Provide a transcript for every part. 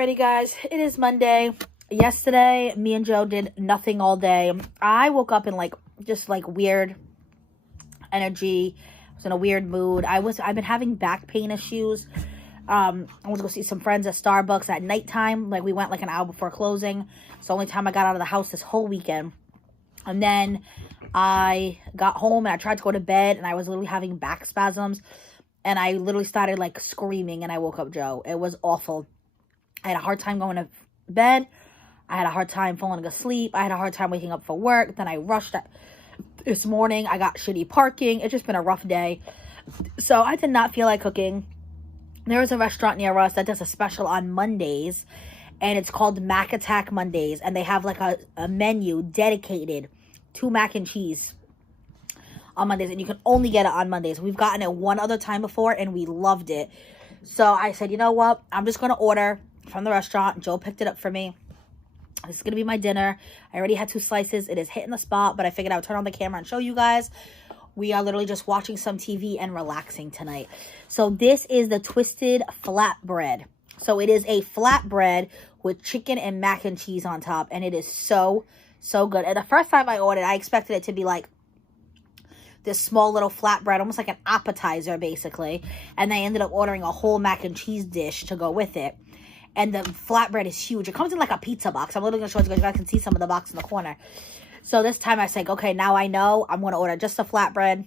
Alrighty guys, it is Monday. Yesterday, me and Joe did nothing all day. I woke up in just weird energy. I was in a weird mood. I've been having back pain issues. I went to go see some friends at Starbucks at nighttime. We went an hour before closing. It's the only time I got out of the house this whole weekend. And then I got home and I tried to go to bed and I was literally having back spasms. And I literally started screaming and I woke up Joe. It was awful. I had a hard time going to bed. I had a hard time falling asleep. I had a hard time waking up for work. Then I rushed this morning. I got shitty parking. It's just been a rough day. So I did not feel like cooking. There is a restaurant near us that does a special on Mondays. And it's called Mac Attack Mondays. And they have a menu dedicated to mac and cheese on Mondays. And you can only get it on Mondays. We've gotten it one other time before and we loved it. So I said, you know what? I'm just going to order from the restaurant. Joe picked it up for me. This is going to be my dinner. I already had 2 slices. It is hitting the spot, but I figured I would turn on the camera and show you guys. We are literally just watching some TV and relaxing tonight. So this is the twisted flatbread. So it is a flatbread with chicken and mac and cheese on top, and it is so, so good. And the first time I ordered, I expected it to be this small little flatbread, almost like an appetizer, basically. And I ended up ordering a whole mac and cheese dish to go with it. And the flatbread is huge. It comes in a pizza box. I'm literally going to show you guys. You guys can see some of the box in the corner. So this time I said, okay, now I know. I'm going to order just a flatbread.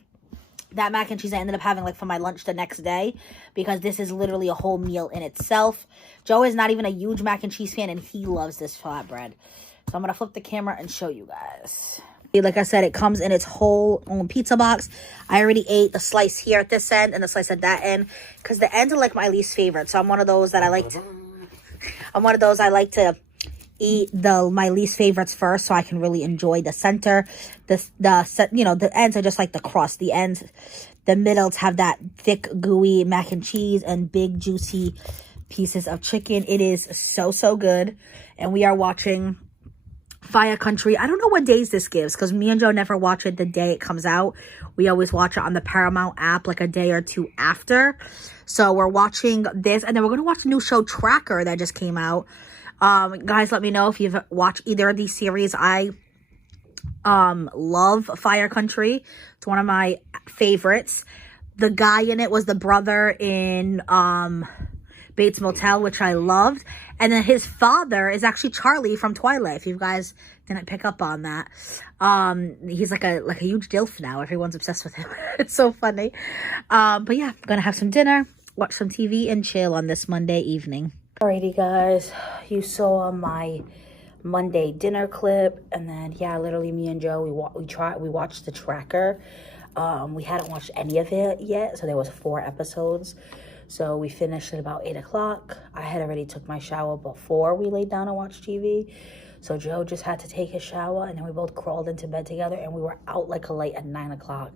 That mac and cheese I ended up having for my lunch the next day. Because this is literally a whole meal in itself. Joe is not even a huge mac and cheese fan. And he loves this flatbread. So I'm going to flip the camera and show you guys. Like I said, it comes in its whole own pizza box. I already ate the slice here at this end and the slice at that end. Because the ends are my least favorite. So I'm one of those that I like to eat my least favorites first, so I can really enjoy the center. The ends are just like the crust. The ends, the middles have that thick, gooey mac and cheese and big, juicy pieces of chicken. It is so, so good. And we are watching Fire Country. I don't know what days this gives because me and Joe never watch it the day it comes out. We always watch it on the Paramount app a day or two after. So we're watching this, and then we're going to watch the new show Tracker that just came out. Guys, let me know if you've watched either of these series. I love Fire Country. It's one of my favorites. The guy in it was the brother in Bates Motel, which I loved. And then his father is actually Charlie from Twilight, if you guys didn't pick up on that. He's like a huge DILF now. Everyone's obsessed with him. It's so funny. But yeah, I'm gonna have some dinner, watch some TV, and chill on this Monday evening. Alrighty guys, you saw my Monday dinner clip, and then yeah, literally me and Joe, we watched the Tracker. We hadn't watched any of it yet, so there was 4 episodes. So we finished at about 8 o'clock. I had already took my shower before we laid down and watched TV. So Joe just had to take his shower, and then we both crawled into bed together, and we were out like a light at 9 o'clock.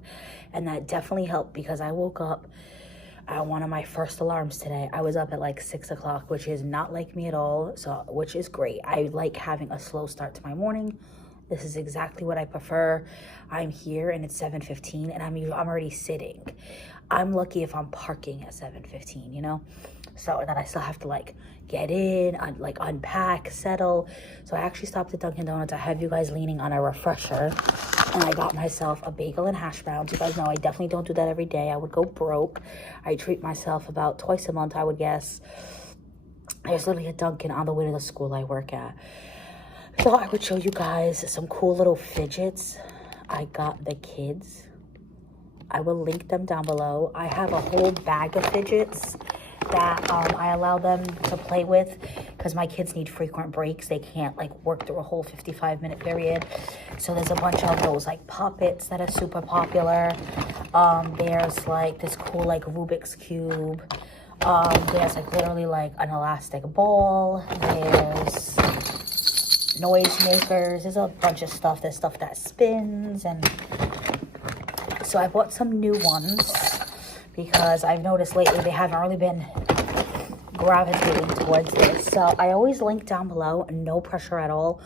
And that definitely helped because I woke up at one of my first alarms today. I was up at 6 o'clock, which is not like me at all, which is great. I like having a slow start to my morning. This is exactly what I prefer. I'm here and it's 7:15 and I'm already sitting. I'm lucky if I'm parking at 7:15, you know? So then I still have to get in, unpack, settle. So I actually stopped at Dunkin Donuts. I have you guys leaning on a refresher. And I got myself a bagel and hash browns. You guys know I definitely don't do that every day. I would go broke. I treat myself about twice a month, I would guess. There's literally a Dunkin on the way to the school I work at. So I would show you guys some cool little fidgets I got the kids. I will link them down below. I have a whole bag of fidgets that I allow them to play with because my kids need frequent breaks. They can't work through a whole 55-minute period. So there's a bunch of those puppets that are super popular. There's this cool Rubik's Cube. There's literally an elastic ball. There's noisemakers. There's a bunch of stuff. There's stuff that spins, and so I bought some new ones because I've noticed lately they haven't really been gravitating towards this. So I always link down below, no pressure at all,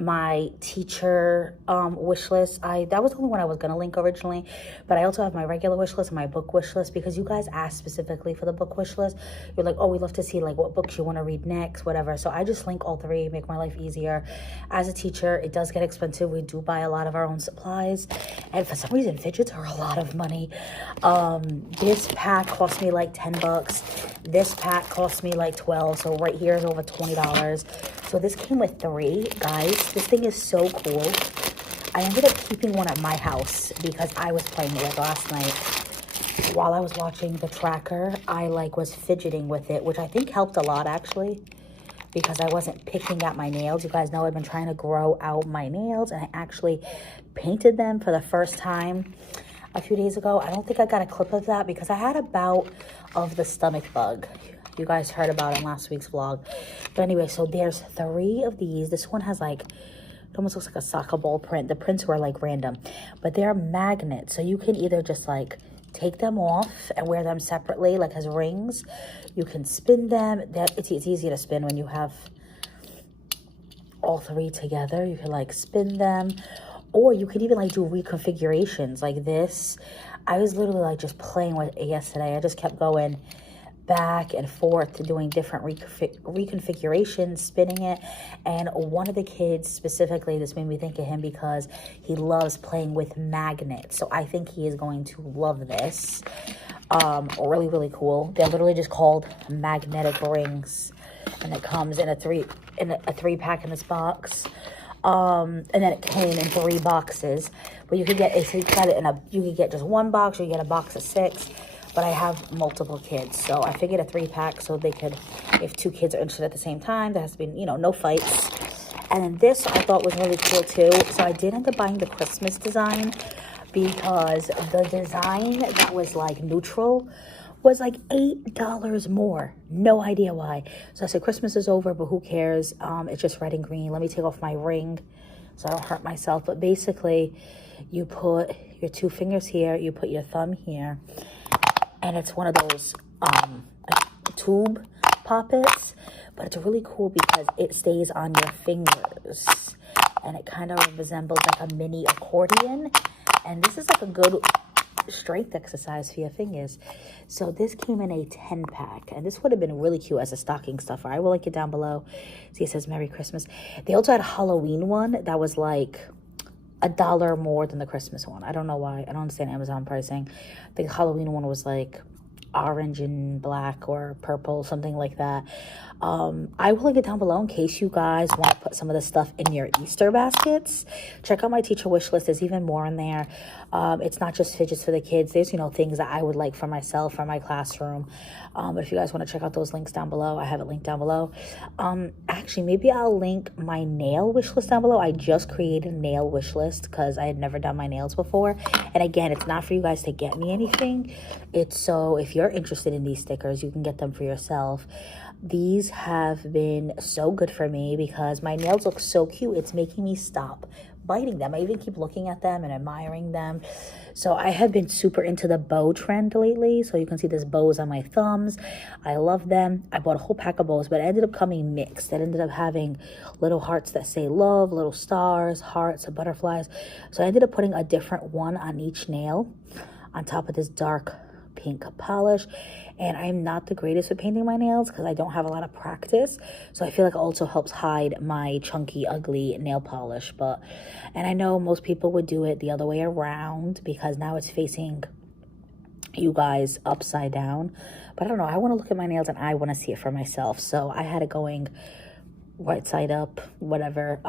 my teacher wish list. That was the only one I was gonna link originally, but I also have my regular wish list and my book wish list, because you guys asked specifically for the book wish list. You're like, oh, we'd love to see like what books you want to read next, whatever. So I just link all three, make my life easier. As a teacher, it does get expensive. We do buy a lot of our own supplies, and for some reason fidgets are a lot of money. This pack cost me like 10 bucks. This pack cost me like 12, so right here is over $20. So this came with 3, guys. This thing is so cool. I ended up keeping one at my house because I was playing with it last night. While I was watching the tracker, I like was fidgeting with it, which I think helped a lot actually, because I wasn't picking at my nails. You guys know I've been trying to grow out my nails, and I actually painted them for the first time a few days ago. I don't think I got a clip of that because I had a bout of the stomach bug. You guys heard about it in last week's vlog. But anyway, so there's 3 of these. This one has like, it almost looks like a soccer ball print. The prints were like random, but they're magnets. So you can either just like take them off and wear them separately, like as rings. You can spin them. It's easy to spin when you have all 3 together. You can like spin them, or you could even like do reconfigurations like this. I was literally like just playing with it yesterday. I just kept going back and forth to doing different reconfigurations, spinning it. And one of the kids specifically, this made me think of him because he loves playing with magnets. So I think he is going to love this. Really, really cool. They're literally just called magnetic rings, and it comes in a 3-pack in this box. And then it came in 3 boxes, but you could get so you got it in you could get just 1 box, or you get a box of 6. But I have multiple kids, so I figured a 3-pack so they could, if 2 kids are interested at the same time, there has to be, you know, no fights. And then this I thought was really cool too. So I did end up buying the Christmas design because the design that was like neutral was like $8 more. No idea why. So I said, Christmas is over, but who cares? It's just red and green. Let me take off my ring so I don't hurt myself. But basically, you put your 2 fingers here, you put your thumb here, and it's one of those tube poppets, but it's really cool because it stays on your fingers, and it kind of resembles like a mini accordion. And this is like a good strength exercise for your fingers. So this came in a 10-pack, and this would have been really cute as a stocking stuffer. I will link it down below. See, it says Merry Christmas. They also had a Halloween one that was like $1 more than the Christmas one. I don't know why. I don't understand Amazon pricing. I think the Halloween one was like orange and black or purple, something like that. I will link it down below in case you guys want to put some of this stuff in your Easter baskets. Check out my teacher wish list. There's even more in there. It's not just fidgets for the kids. There's, you know, things that I would like for myself, for my classroom. But if you guys want to check out those links down below, I have it linked down below. Actually, maybe I'll link my nail wish list down below. I just created a nail wish list because I had never done my nails before. And again, it's not for you guys to get me anything. It's so if you're interested in these stickers, you can get them for yourself. These have been so good for me because my nails look so cute. It's making me stop biting them. I even keep looking at them and admiring them. So I have been super into the bow trend lately. So you can see there's bows on my thumbs. I love them. I bought a whole pack of bows, but it ended up coming mixed. It ended up having little hearts that say love, little stars, hearts, and butterflies. So I ended up putting a different one on each nail on top of this dark pink polish. And I'm not the greatest with painting my nails because I don't have a lot of practice. So I feel like it also helps hide my chunky, ugly nail polish. And I know most people would do it the other way around because now it's facing you guys upside down. But I don't know. I want to look at my nails and I want to see it for myself. So I had it going right side up, whatever.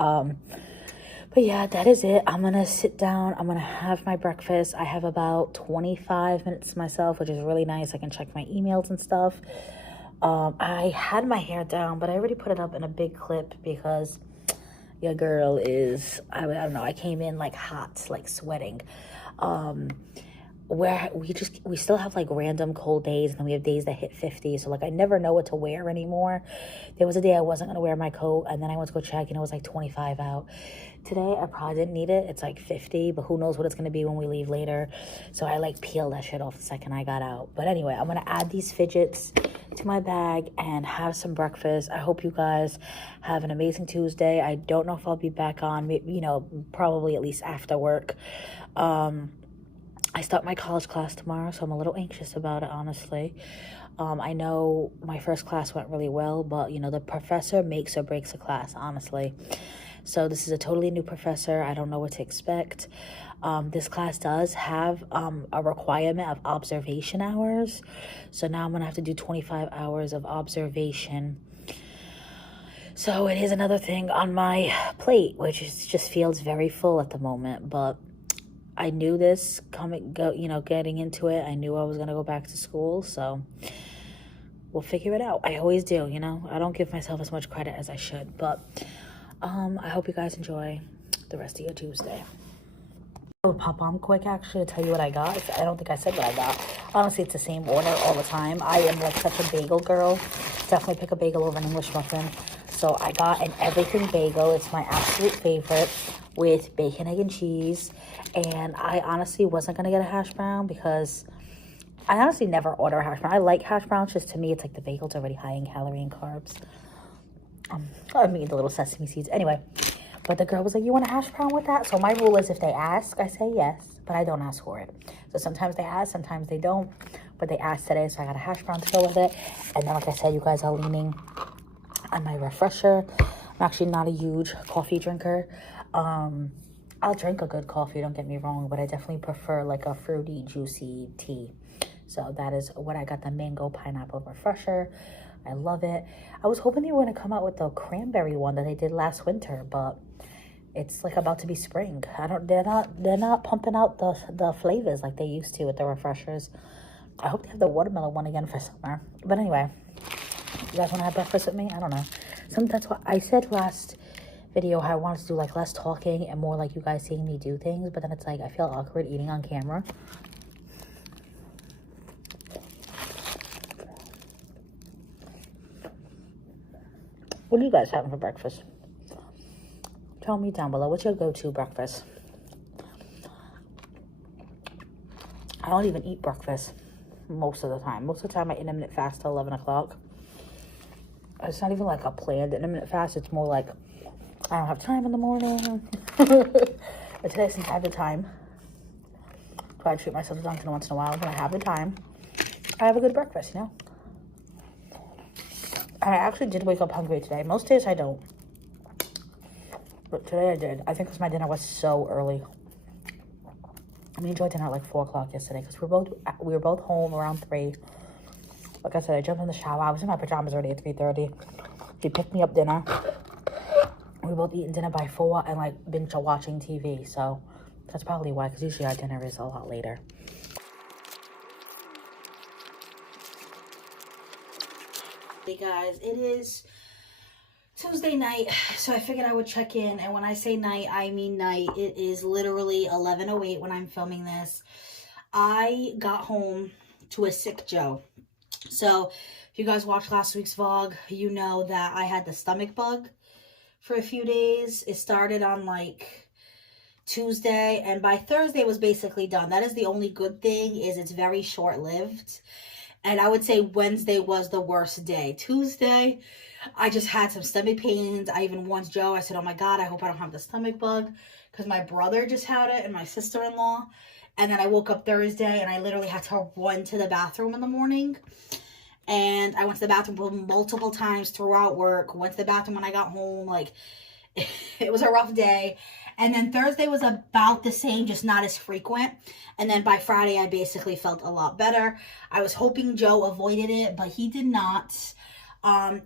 But yeah, that is it. I'm going to sit down. I'm going to have my breakfast. I have about 25 minutes to myself, which is really nice. I can check my emails and stuff. I had my hair down, but I already put it up in a big clip because your girl is, I don't know, I came in like hot, like sweating. we still have like random cold days, and then we have days that hit 50. So like I never know what to wear anymore. There was a day I wasn't gonna wear my coat, and then I went to go check and it was like 25 out. Today I probably didn't need it. It's like 50, but who knows what it's gonna be when we leave later. So I like peeled that shit off the second I got out. But anyway, I'm gonna add these fidgets to my bag and have some breakfast. I hope you guys have an amazing Tuesday. I don't know if I'll be back on, you know, probably at least after work. I start my college class tomorrow, so I'm a little anxious about it, honestly. I know my first class went really well, but, you know, the professor makes or breaks a class, honestly. So this is a totally new professor. I don't know what to expect. This class does have a requirement of observation hours. So now I'm going to have to do 25 hours of observation. So it is another thing on my plate, which just feels very full at the moment, but I knew this getting into it. I knew I was going to go back to school, so we'll figure it out. I always do, you know. I don't give myself as much credit as I should, but I hope you guys enjoy the rest of your Tuesday. I will pop on quick, actually, to tell you what I got. I don't think I said what I got. Honestly, it's the same order all the time. I am like such a bagel girl. Definitely pick a bagel over an English muffin. So I got an everything bagel. It's my absolute favorite, with bacon, egg, and cheese. And I honestly wasn't going to get a hash brown because I honestly never order a hash brown. I like hash browns, just to me, it's like the bagel's already high in calorie and carbs. I mean, the little sesame seeds. Anyway, but the girl was like, you want a hash brown with that? So my rule is if they ask, I say yes, but I don't ask for it. So sometimes they ask, sometimes they don't. But they asked today, so I got a hash brown to go with it. And then, like I said, you guys are leaning on my refresher. I'm actually not a huge coffee drinker. I'll drink a good coffee, don't get me wrong, but I definitely prefer like a fruity, juicy tea. So that is what I got, the mango pineapple refresher. I love it. I was hoping they were going to come out with the cranberry one that they did last winter, but it's like about to be spring. They're not pumping out the flavors like they used to with the refreshers. I hope they have the watermelon one again for summer. But anyway, you guys want to have breakfast with me? I don't know. That's what I said last video, how I wanted to do like less talking and more like you guys seeing me do things, but then it's like I feel awkward eating on camera. What are you guys having for breakfast? Tell me down below. What's your go-to breakfast? I don't even eat breakfast most of the time. Most of the time I intermittent fast till 11 o'clock. It's not even like a planned intermittent fast. It's more like I don't have time in the morning. But today, since I have the time, try to treat myself to Dunkin once in a while. When I have the time, I have a good breakfast, you know? And I actually did wake up hungry today. Most days I don't. But today I did. I think because my dinner was so early. We enjoyed dinner at like 4 o'clock yesterday because we were both home around 3. Like I said, I jumped in the shower. I was in my pajamas already at 3:30. She picked me up dinner. We were both eating dinner by 4 and like binge watching TV. So that's probably why, because usually our dinner is a lot later. Hey guys, it is Tuesday night, so I figured I would check in. And when I say night, I mean night. It is literally 11:08 when I'm filming this. I got home to a sick Joe. So if you guys watched last week's vlog, you know that I had the stomach bug for a few days. It started on like Tuesday, and by Thursday it was basically done. That is the only good thing, is it's very short-lived. And I would say Wednesday was the worst day. Tuesday, I just had some stomach pains. I even warned Joe. I said, oh my God, I hope I don't have the stomach bug, because my brother just had it and my sister-in-law. And then I woke up Thursday and I literally had to run to the bathroom in the morning. And I went to the bathroom multiple times throughout work. Went to the bathroom when I got home. Like, it was a rough day. And then Thursday was about the same, just not as frequent. And then by Friday, I basically felt a lot better. I was hoping Joe avoided it, but he did not.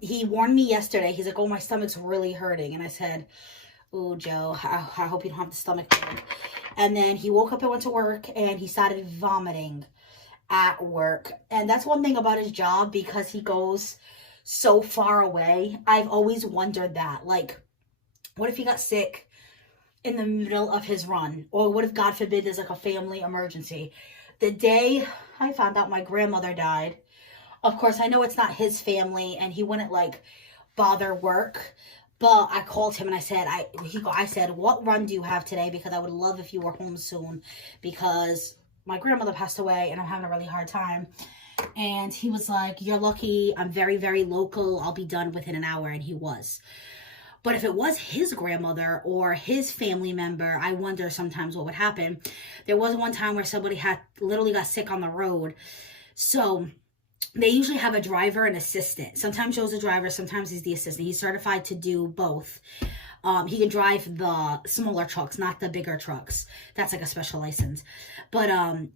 He warned me yesterday. He's like, oh, my stomach's really hurting. And I said, oh, Joe, I hope you don't have the stomach bug. And then he woke up and went to work, and he started vomiting at work. And that's one thing about his job, because he goes so far away. I've always wondered that. Like, what if he got sick in the middle of his run? Or what if, God forbid, there's like a family emergency? the day I found out my grandmother died, of course, I know it's not his family and he wouldn't like bother work. But I called him and I said, I said, what run do you have today? Because I would love if you were home soon, because my grandmother passed away and I'm having a really hard time. And he was like, you're lucky. I'm very, very local. I'll be done within an hour. And he was. But if it was his grandmother or his family member, I wonder sometimes what would happen. There was one time where somebody had literally got sick on the road. So they usually have a driver and assistant. Sometimes Joe's the driver, sometimes he's the assistant. He's certified to do both. He can drive the smaller trucks, not the bigger trucks. That's like a special license. But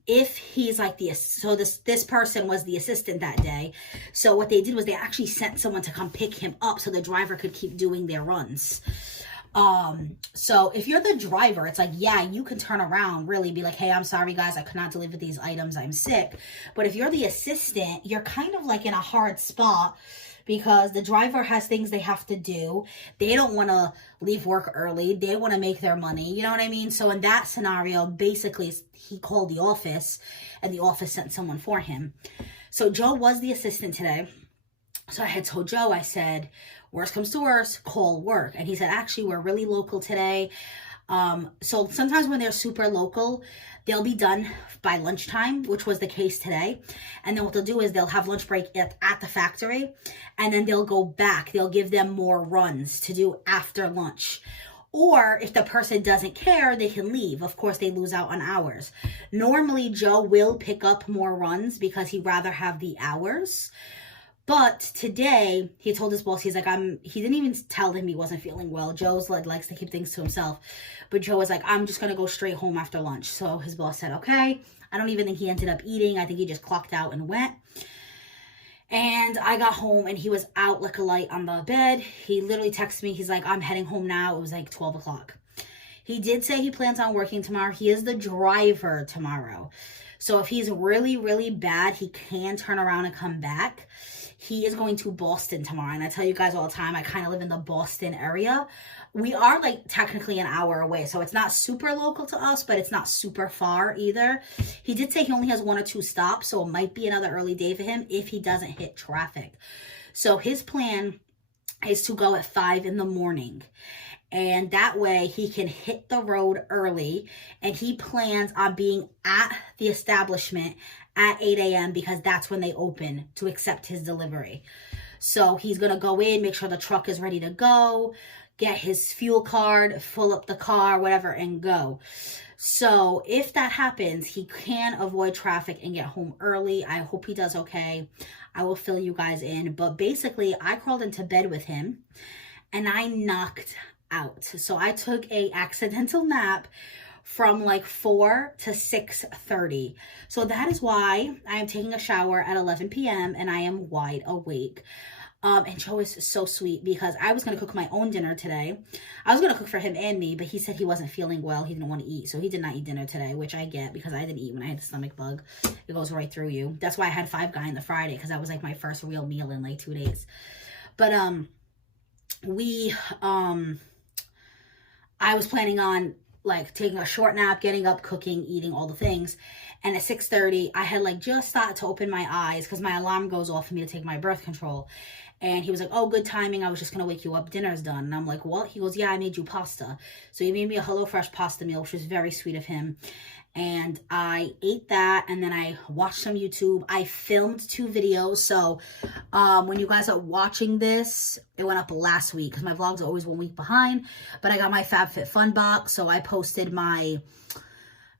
if he's like this person was the assistant that day. So what they did was they actually sent someone to come pick him up so the driver could keep doing their runs. So if you're the driver, it's like, yeah, you can turn around, really be like, hey, I'm sorry guys, I could not deliver these items, I'm sick. But if you're the assistant, you're kind of like in a hard spot because the driver has things they have to do. They don't want to leave work early. They want to make their money. You know what I mean? So in that scenario, basically he called the office and the office sent someone for him. So Joe was the assistant today. So I had told Joe, I said, worst comes to worst, call work. And he said, actually, we're really local today. So sometimes when they're super local, they'll be done by lunchtime, which was the case today. And then what they'll do is they'll have lunch break at the factory, and then they'll go back. They'll give them more runs to do after lunch. Or if the person doesn't care, they can leave. Of course, they lose out on hours. Normally, Joe will pick up more runs because he'd rather have the hours. But today, he told his boss, he's like, he didn't even tell him he wasn't feeling well. Joe's like, likes to keep things to himself. But Joe was like, I'm just going to go straight home after lunch. So his boss said, okay. I don't even think he ended up eating. I think he just clocked out and went. And I got home and he was out like a light on the bed. He literally texted me. He's like, I'm heading home now. It was like 12 o'clock. He did say he plans on working tomorrow. He is the driver tomorrow. So if he's really, really bad, he can turn around and come back. He is going to Boston tomorrow. And I tell you guys all the time, I kind of live in the Boston area. We are like technically an hour away. So it's not super local to us, but it's not super far either. He did say he only has 1 or 2 stops. So it might be another early day for him if he doesn't hit traffic. So his plan is to go at 5 in the morning. And that way he can hit the road early. And he plans on being at the establishment at 8 a.m. because that's when they open to accept his delivery. So he's going to go in, make sure the truck is ready to go, get his fuel card, fill up the car, whatever, and go. So if that happens, he can avoid traffic and get home early. I hope he does okay. I will fill you guys in. But basically, I crawled into bed with him and I knocked out. So I took a accidental nap from like 4 to 6:30. So that is why I am taking a shower at 11 p.m. and I am wide awake. And Joe is so sweet because I was going to cook my own dinner today. I was going to cook for him and me, but he said he wasn't feeling well. He didn't want to eat. So he did not eat dinner today, which I get because I didn't eat when I had the stomach bug. It goes right through you. That's why I had Five Guy on the Friday, because that was like my first real meal in like 2 days. But I was planning on like taking a short nap, getting up, cooking, eating, all the things. And at 6:30, I had like just started to open my eyes because my alarm goes off for me to take my birth control. And he was like, oh, good timing. I was just going to wake you up. Dinner's done. And I'm like, what? He goes, yeah, I made you pasta. So he made me a HelloFresh pasta meal, which was very sweet of him. And I ate that, and then I watched some YouTube. I filmed 2 videos. So when you guys are watching this, it went up last week because my vlogs are always 1 week behind. But I got my FabFitFun box. So I posted my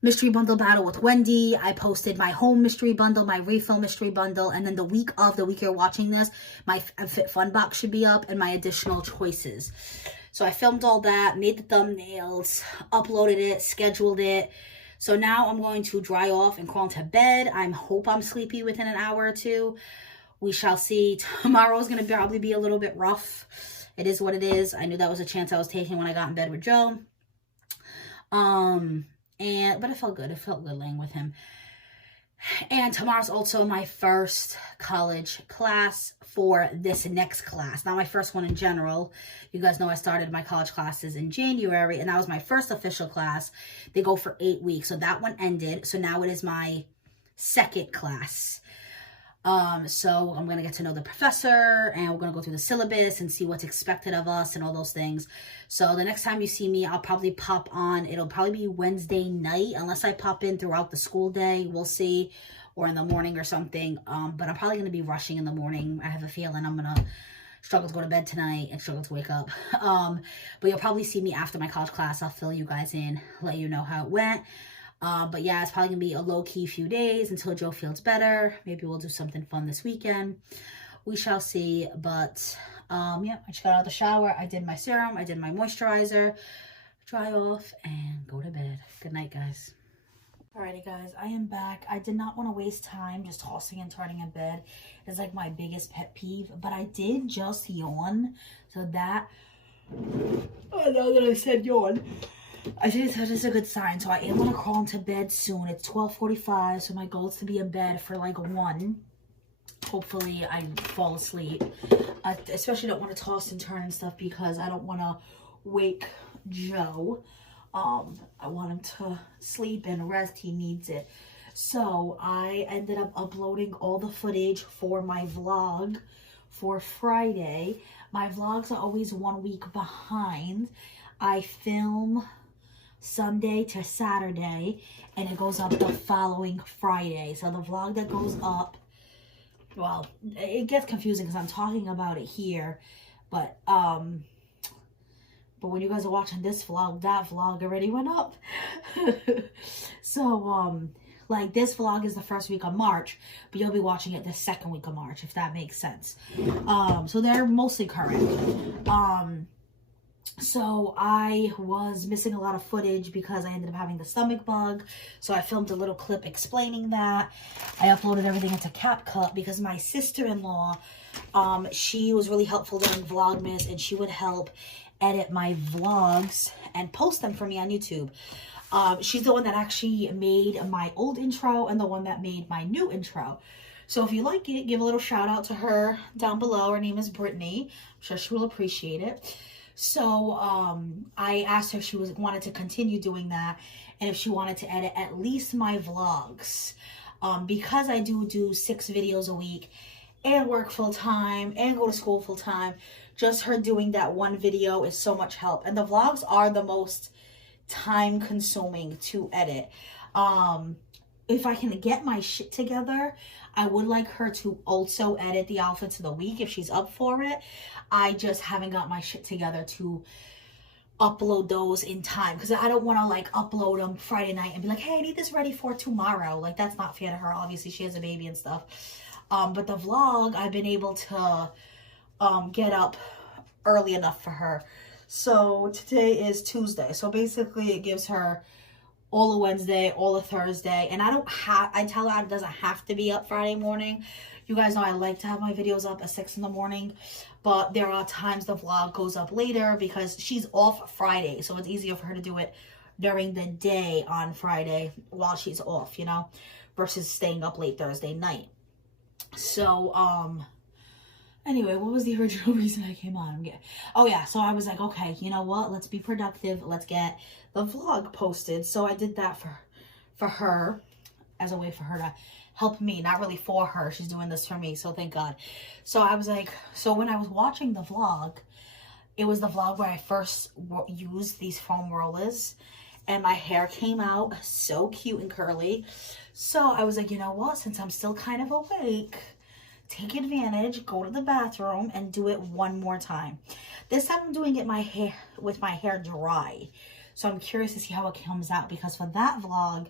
mystery bundle battle with Wendy. I posted my home mystery bundle, my refill mystery bundle. And then the week you're watching this, my FabFitFun box should be up and my additional choices. So I filmed all that, made the thumbnails, uploaded it, scheduled it. So now I'm going to dry off and crawl into bed. I hope I'm sleepy within an hour or 2. We shall see. Tomorrow is going to probably be a little bit rough. It is what it is. I knew that was a chance I was taking when I got in bed with Joe. But it felt good. It felt good laying with him. And tomorrow's also my first college class for this next class. Not my first one in general. You guys know I started my college classes in January, and that was my first official class. They go for 8 weeks. So that one ended. So now it is my second class. So I'm going to get to know the professor, and we're going to go through the syllabus and see what's expected of us and all those things. So the next time you see me, I'll probably pop on. It'll probably be Wednesday night, unless I pop in throughout the school day. We'll see, or in the morning or something. But I'm probably going to be rushing in the morning. I have a feeling I'm going to struggle to go to bed tonight and struggle to wake up. But you'll probably see me after my college class. I'll fill you guys in, let you know how it went. But yeah, it's probably gonna be a low-key few days until Joe feels better. Maybe we'll do something fun this weekend. We shall see. But yeah, I just got out of the shower. I did my serum, I did my moisturizer, dry off, and go to bed. Good night, guys. Alrighty, guys, I am back. I did not want to waste time just tossing and turning in bed. It's like my biggest pet peeve. But I did just yawn, so that, I know that I said yawn, I think that is a good sign. So I am going to crawl into bed soon. It's 12:45, so my goal is to be in bed for like 1. Hopefully I fall asleep. I especially don't want to toss and turn and stuff because I don't want to wake Joe. I want him to sleep and rest. He needs it. So I ended up uploading all the footage for my vlog for Friday. My vlogs are always 1 week behind. I film Sunday to Saturday, and it goes up the following Friday. So the vlog that goes up, well, it gets confusing because I'm talking about it here, but when you guys are watching this vlog, that vlog already went up. So like this vlog is the first week of March, but you'll be watching it the second week of March, if that makes sense. So they're mostly current. So I was missing a lot of footage because I ended up having the stomach bug. So I filmed a little clip explaining that. I uploaded everything into CapCut because my sister-in-law, she was really helpful during Vlogmas, and she would help edit my vlogs and post them for me on YouTube. She's the one that actually made my old intro and the one that made my new intro. So if you like it, give a little shout out to her down below. Her name is Brittany. I'm sure she will appreciate it. So I asked her if she wanted to continue doing that, and if she wanted to edit at least my vlogs. Because I do 6 videos a week and work full-time and go to school full-time, just her doing that one video is so much help. And the vlogs are the most time-consuming to edit. If I can get my shit together, I would like her to also edit the outfits of the week if she's up for it. I just haven't got my shit together to upload those in time, because I don't want to like upload them Friday night and be like, hey, I need this ready for tomorrow. Like, that's not fair to her. Obviously she has a baby and stuff. But the vlog, I've been able to get up early enough for her. So today is Tuesday, so basically it gives her all of Wednesday, all of Thursday, and I tell her it doesn't have to be up Friday morning. You guys know I like to have my videos up at 6 in the morning, but there are times the vlog goes up later because she's off Friday, so it's easier for her to do it during the day on Friday while she's off, you know, versus staying up late Thursday night. So, anyway, what was the original reason I came on? Oh yeah, so I was like, okay, you know what? Let's be productive. Let's get the vlog posted. So I did that for her, as a way for her to help me, not really for her. She's doing this for me, so thank God. So I was like, so when I was watching the vlog, it was the vlog where I first used these foam rollers, and my hair came out so cute and curly. So I was like, you know what? Since I'm still kind of awake, take advantage, go to the bathroom, and do it one more time. This time I'm doing it with my hair dry. So I'm curious to see how it comes out, because for that vlog,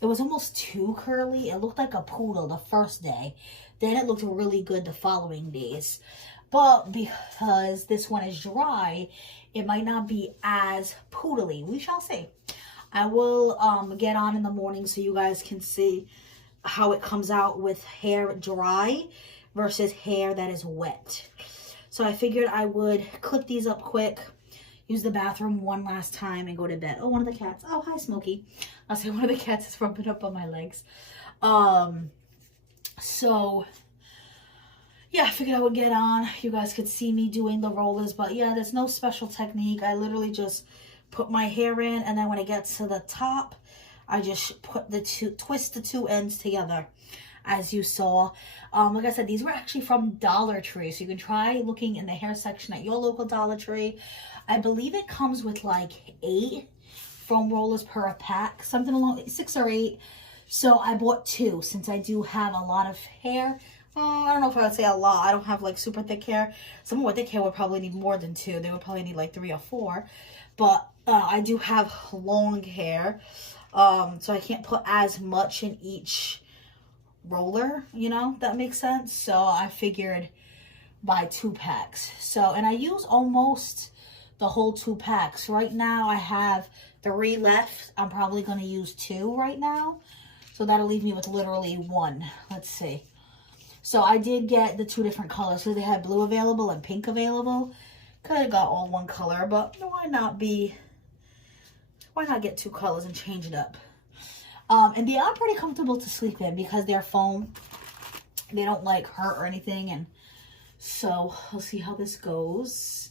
it was almost too curly. It looked like a poodle the first day. Then it looked really good the following days. But because this one is dry, it might not be as poodly. We shall see. I will get on in the morning so you guys can see how it comes out with hair dry versus hair that is wet. So I figured I would clip these up quick, use the bathroom one last time, and go to bed. Oh, one of the cats. Oh, hi, Smokey. I'll say one of the cats is rubbing up on my legs. So yeah, I figured I would get on. You guys could see me doing the rollers, but yeah, there's no special technique. I literally just put my hair in, and then when it gets to the top, I just put twist the two ends together, as you saw. Like I said, these were actually from Dollar Tree, so you can try looking in the hair section at your local Dollar Tree. I believe it comes with like 8 foam rollers per pack, something along 6 or 8. So I bought 2 since I do have a lot of hair. I don't know if I would say a lot. I don't have like super thick hair. Someone with thick hair would probably need more than 2. They would probably need like 3 or 4. But I do have long hair. So I can't put as much in each roller, you know, that makes sense. So I figured buy 2 packs. So, and I use almost the whole 2 packs. Right now I have 3 left. I'm probably going to use 2 right now. So that'll leave me with literally 1. Let's see. So I did get the 2 different colors. So they had blue available and pink available. Could have got all 1 color, but why not get 2 colors and change it up? And they are pretty comfortable to sleep in because they're foam. They don't like hurt or anything. And so we'll see how this goes.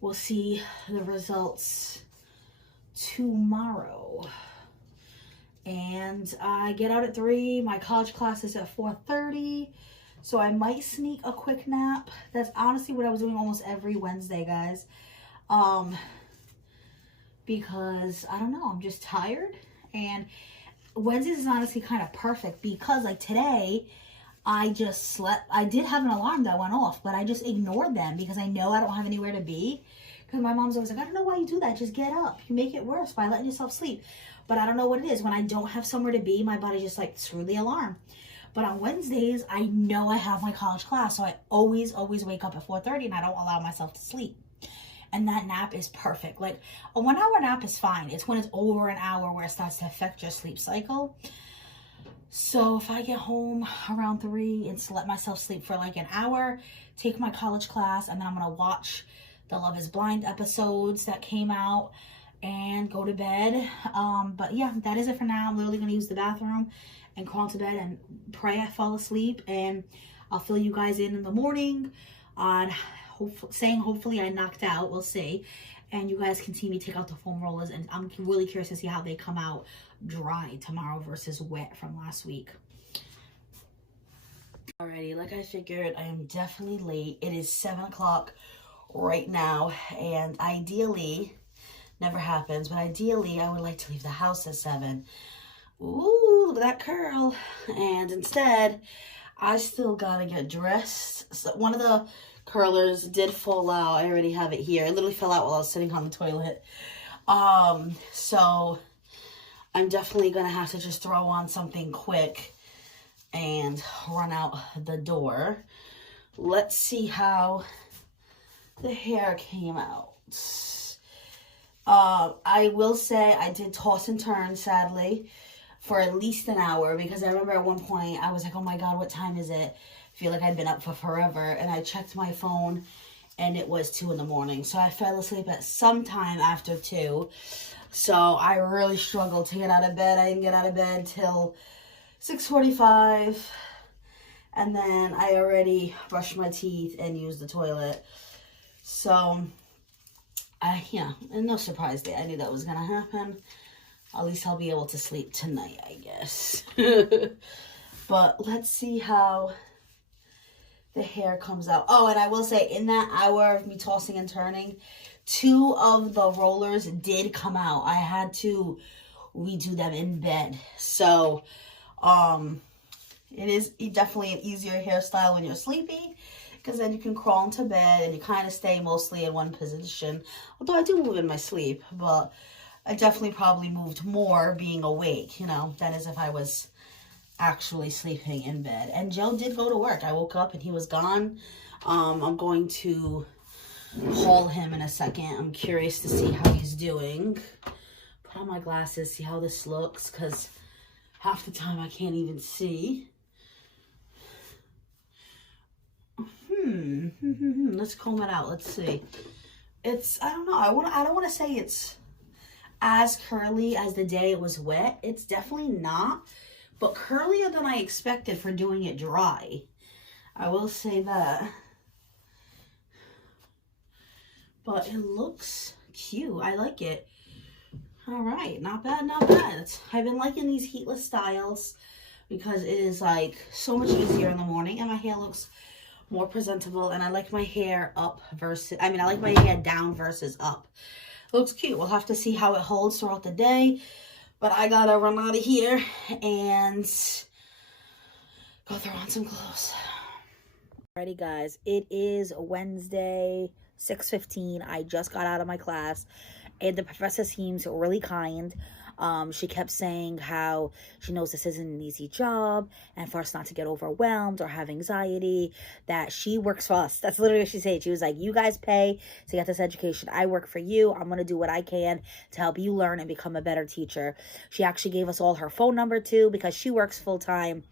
We'll see the results tomorrow. And I get out at 3. My college class is at 4:30. So I might sneak a quick nap. That's honestly what I was doing almost every Wednesday, guys. Because, I don't know, I'm just tired. And Wednesdays is honestly kind of perfect because, like, today, I just slept. I did have an alarm that went off, but I just ignored them because I know I don't have anywhere to be. Because my mom's always like, I don't know why you do that. Just get up. You make it worse by letting yourself sleep. But I don't know what it is. When I don't have somewhere to be, my body just like, screw the alarm. But on Wednesdays, I know I have my college class. So I always wake up at 4:30 and I don't allow myself to sleep. And that nap is perfect. Like, a 1-hour nap is fine. It's when it's over an hour where it starts to affect your sleep cycle. So if I get home around 3 and let myself sleep for like an hour, take my college class, and then I'm going to watch the Love is Blind episodes that came out and go to bed. But yeah, that is it for now. I'm literally going to use the bathroom and crawl to bed and pray I fall asleep. And I'll fill you guys in the morning on hopefully I knocked out. We'll see. And you guys can see me take out the foam rollers. And I'm really curious to see how they come out dry tomorrow versus wet from last week. Alrighty, like I figured, I am definitely late. It is 7 o'clock right now. And ideally, never happens, but ideally I would like to leave the house at 7. Ooh, look at that curl. And instead, I still gotta get dressed. So one of the curlers did fall out. I already have it here. It literally fell out while I was sitting on the toilet. So I'm definitely gonna have to just throw on something quick and run out the door. Let's see how the hair came out. I will say I did toss and turn, sadly, for at least an hour, because I remember at one point I was like, oh my god, what time is it? I feel like I'd been up for forever. And I checked my phone and it was 2 in the morning. So I fell asleep at some time after 2. So I really struggled to get out of bed. I didn't get out of bed till 6:45. And then I already brushed my teeth and used the toilet. So, yeah, and no surprise there. I knew that was going to happen. At least I'll be able to sleep tonight, I guess. But let's see how the hair comes out. Oh, and I will say, in that hour of me tossing and turning, 2 of the rollers did come out. I had to redo them in bed. So, it is definitely an easier hairstyle when you're sleepy, because then you can crawl into bed and you kind of stay mostly in one position. Although I do move in my sleep, but I definitely probably moved more being awake, you know, than as if I was actually sleeping in bed. And Joe did go to work. I woke up and he was gone. I'm going to haul him in a second. I'm curious to see how he's doing. Put on my glasses, see how this looks, because half the time I can't even see. Let's comb it out. Let's see. It's, I don't know. I don't want to say it's as curly as the day it was wet. It's definitely not, but curlier than I expected for doing it dry. I will say that. But it looks cute. I like it. All right, not bad, not bad. I've been liking these heatless styles because it is like so much easier in the morning and my hair looks more presentable, and I like my hair up versus, I like my hair down versus up. Looks cute. We'll have to see how it holds throughout the day, but I gotta run out of here and go throw on some clothes. Alrighty guys, it is Wednesday, 6:15. I just got out of my class and the professor seems really kind. She kept saying how she knows this isn't an easy job and for us not to get overwhelmed or have anxiety, that she works for us. That's literally what she said. She was like, you guys pay to get this education. I work for you. I'm going to do what I can to help you learn and become a better teacher. She actually gave us all her phone number too because she works full time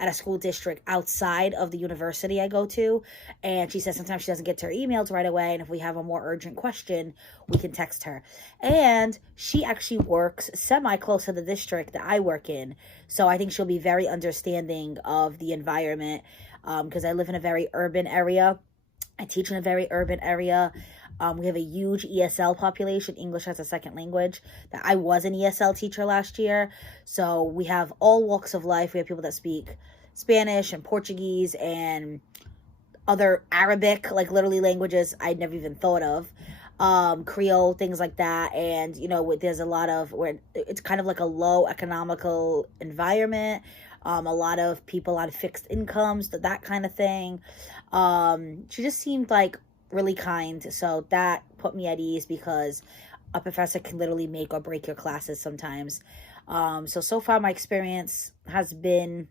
at a school district outside of the university I go to. And she says sometimes she doesn't get to her emails right away. And if we have a more urgent question, we can text her. And she actually works semi-close to the district that I work in. So I think she'll be very understanding of the environment because I live in a very urban area. I teach in a very urban area. We have a huge ESL population, English as a second language. That I was an ESL teacher last year. So we have all walks of life. We have people that speak Spanish and Portuguese and other Arabic, like literally languages I'd never even thought of. Creole, things like that. And, you know, there's a lot of, where it's kind of like a low economical environment. A lot of people on fixed incomes, that kind of thing. She just seemed like really kind, so that put me at ease because a professor can literally make or break your classes sometimes. So far my experience has been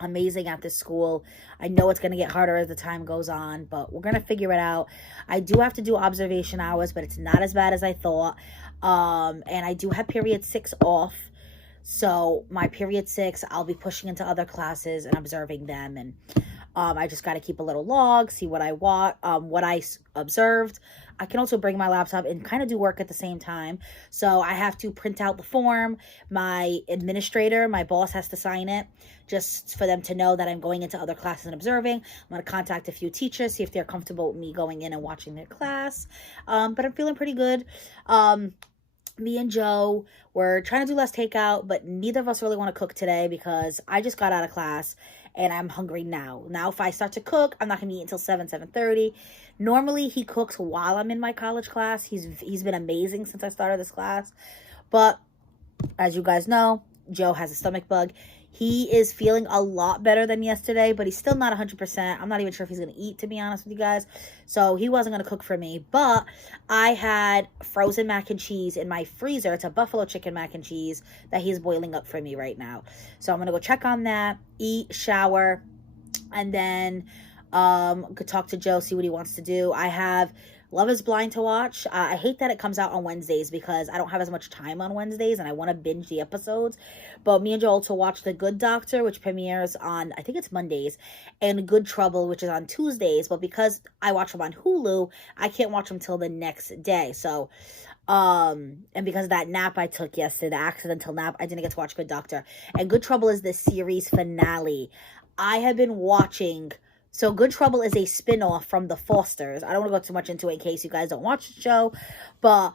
amazing at this school. I know it's going to get harder as the time goes on, but we're going to figure it out. I do have to do observation hours, but it's not as bad as I thought. And I do have period 6 off. So my period 6, I'll be pushing into other classes and observing them, and I just got to keep a little log, see what I want, what I observed. I can also bring my laptop and kind of do work at the same time. So I have to print out the form. My administrator, my boss, has to sign it just for them to know that I'm going into other classes and observing. I'm going to contact a few teachers, see if they're comfortable with me going in and watching their class. But I'm feeling pretty good. Me and Joe were trying to do less takeout, but neither of us really want to cook today because I just got out of class and I'm hungry now. Now, if I start to cook, I'm not going to eat until 7:30. Normally, he cooks while I'm in my college class. He's been amazing since I started this class. But as you guys know, Joe has a stomach bug. He is feeling a lot better than yesterday, but he's still not 100%. I'm not even sure if he's going to eat, to be honest with you guys. So he wasn't going to cook for me. But I had frozen mac and cheese in my freezer. It's a buffalo chicken mac and cheese that he's boiling up for me right now. So I'm going to go check on that, eat, shower, and then could talk to Joe, see what he wants to do. I have Love is Blind to watch. I hate that it comes out on Wednesdays because I don't have as much time on Wednesdays and I want to binge the episodes. But me and Joe also watch The Good Doctor, which premieres on, I think it's Mondays, and Good Trouble, which is on Tuesdays. But because I watch them on Hulu, I can't watch them till the next day. So, and because of that nap I took yesterday, the accidental nap, I didn't get to watch Good Doctor. And Good Trouble is the series finale. I have been watching... So Good Trouble is a spin-off from The Fosters. I don't want to go too much into it in case you guys don't watch the show. But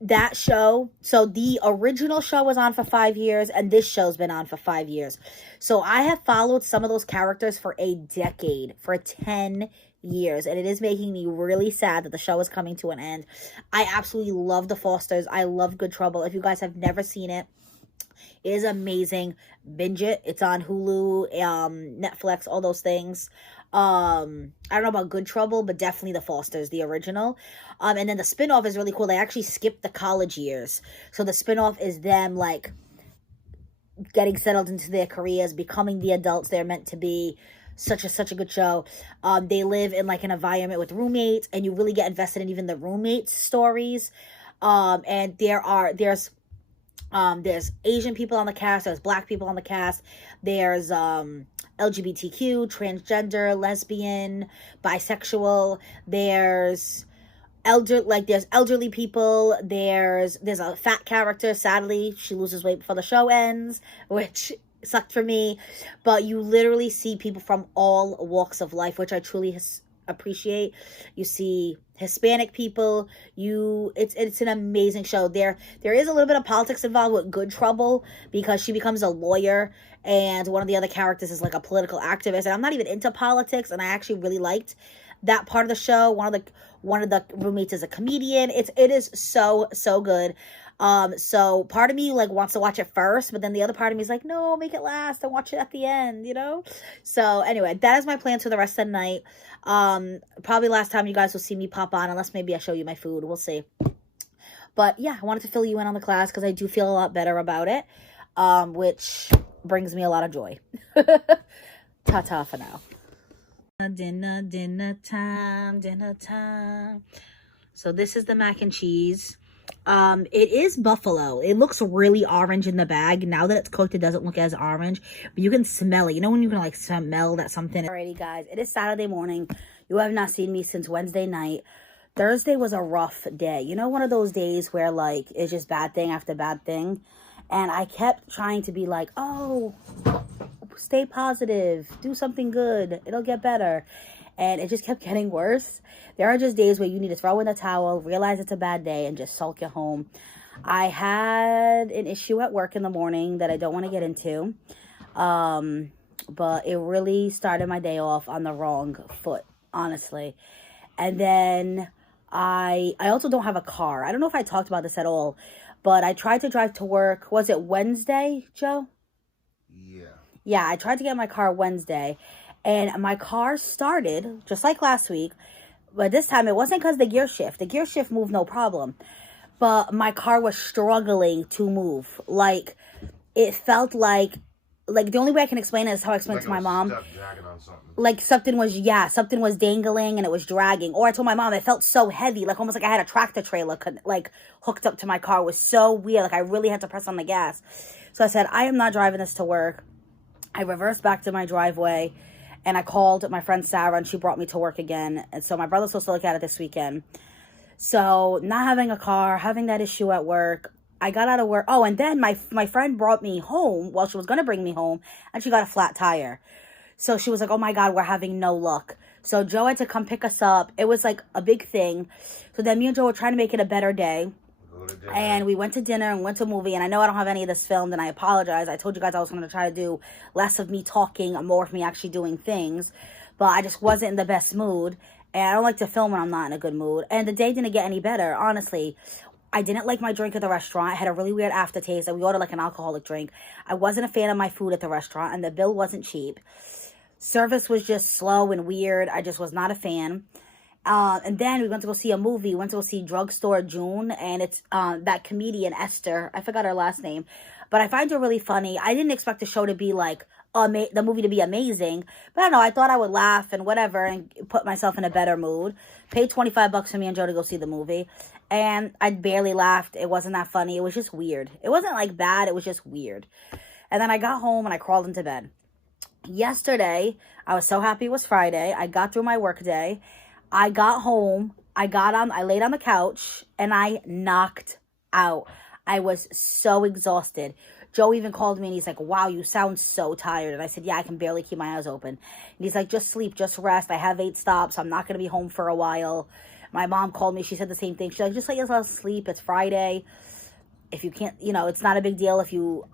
that show, so the original show was on for 5 years, and this show's been on for 5 years. So I have followed some of those characters for a decade, for 10 years. And it is making me really sad that the show is coming to an end. I absolutely love The Fosters. I love Good Trouble. If you guys have never seen it, it is amazing. Binge it. It's on Hulu, Netflix, all those things. I don't know about Good Trouble, but definitely The Fosters, the original. And then the spinoff is really cool. They actually skipped the college years. So the spinoff is them, like, getting settled into their careers, becoming the adults they're meant to be. Such a good show. They live in, like, an environment with roommates, and you really get invested in even the roommates' stories. And there's Asian people on the cast, there's Black people on the cast, there's LGBTQ, transgender, lesbian, bisexual, there's elderly people, there's a fat character. Sadly, she loses weight before the show ends, which sucked for me. But you literally see people from all walks of life, which I truly appreciate. You see Hispanic people. It's an amazing show. There is a little bit of politics involved with Good Trouble, because she becomes a lawyer and one of the other characters is like a political activist. And I'm not even into politics, and I actually really liked that part of the show. One of the roommates is a comedian. It is so good. So part of me like wants to watch it first, but then the other part of me is like, no, make it last and watch it at the end, you know? So anyway, that is my plans for the rest of the night. Probably last time you guys will see me pop on, unless maybe I show you my food. We'll see. But yeah, I wanted to fill you in on the class because I do feel a lot better about it, which brings me a lot of joy. Ta-ta for now. Dinner time. So this is the mac and cheese. It is buffalo. It looks really orange in the bag. Now that it's cooked, it doesn't look as orange, but you can smell it. You know when you can like smell that something. Alrighty guys, it is Saturday morning. You have not seen me since Wednesday night. Thursday was a rough day. You know, one of those days where like it's just bad thing after bad thing. And I kept trying to be like, oh, stay positive, do something good, it'll get better. And it just kept getting worse. There are just days where you need to throw in the towel, realize it's a bad day, and just sulk at home. I had an issue at work in the morning that I don't want to get into. But it really started my day off on the wrong foot, honestly. And then I also don't have a car. I don't know if I talked about this at all, but I tried to drive to work. Was it Wednesday, Joe? Yeah, I tried to get my car Wednesday. And my car started, just like last week, but this time it wasn't because the gear shift. The gear shift moved no problem. But my car was struggling to move. Like, it felt like the only way I can explain it is how I explained it to my mom. Like something was dangling and it was dragging. Or I told my mom it felt so heavy, like almost like I had a tractor trailer like hooked up to my car. It was so weird. Like I really had to press on the gas. So I said, I am not driving this to work. I reversed back to my driveway. And I called my friend Sarah, and she brought me to work again. And so my brother's supposed to look at it this weekend. So not having a car, having that issue at work, I got out of work. Oh, and then my friend brought me home. Well, she was going to bring me home, and she got a flat tire. So she was like, oh my God, we're having no luck. So Joe had to come pick us up. It was like a big thing. So then me and Joe were trying to make it a better day. And we went to dinner and went to a movie. And I know I don't have any of this filmed, and I apologize. I told you guys I was going to try to do less of me talking, more of me actually doing things. But I just wasn't in the best mood. And I don't like to film when I'm not in a good mood. And the day didn't get any better, honestly. I didn't like my drink at the restaurant. I had a really weird aftertaste. We ordered like an alcoholic drink. I wasn't a fan of my food at the restaurant, and the bill wasn't cheap. Service was just slow and weird. I just was not a fan. And then we went to go see a movie. We went to go see Drugstore June, and it's that comedian Esther. I forgot her last name, but I find her really funny. I didn't expect the show to be like the movie to be amazing, but I don't know. I thought I would laugh and whatever, and put myself in a better mood. Paid $25 for me and Joe to go see the movie, and I barely laughed. It wasn't that funny. It was just weird. It wasn't like bad. It was just weird. And then I got home and I crawled into bed. Yesterday, I was so happy it was Friday. I got through my work day. I got home, I laid on the couch, and I knocked out. I was so exhausted. Joe even called me, and he's like, wow, you sound so tired. And I said, yeah, I can barely keep my eyes open. And he's like, just sleep, just rest. I have 8 stops. I'm not going to be home for a while. My mom called me. She said the same thing. She's like, just let yourself sleep. It's Friday. If you can't, it's not a big deal if you